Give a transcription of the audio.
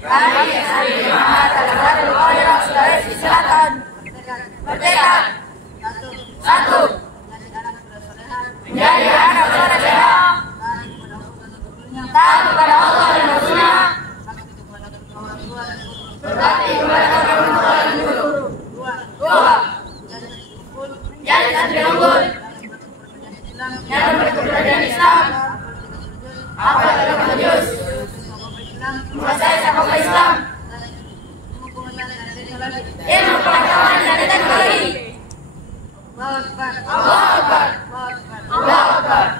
Kami SD Muhammad Al-Fadhil Qadir Sulawesi Selatan. Merdeka. Satu. Menjadi anak soleh, taat kepada Allah dan Rasulnya, berbakti kepada orang tua dan guru. Dua. Menjadi santri unggul dalam berkepercayaan Islam, hafal Al-Quran juz, menguasai agama Islam, ilmu pengetahuan dan teknologi. Allahu Akbar. Allahu Akbar. Allahu Akbar.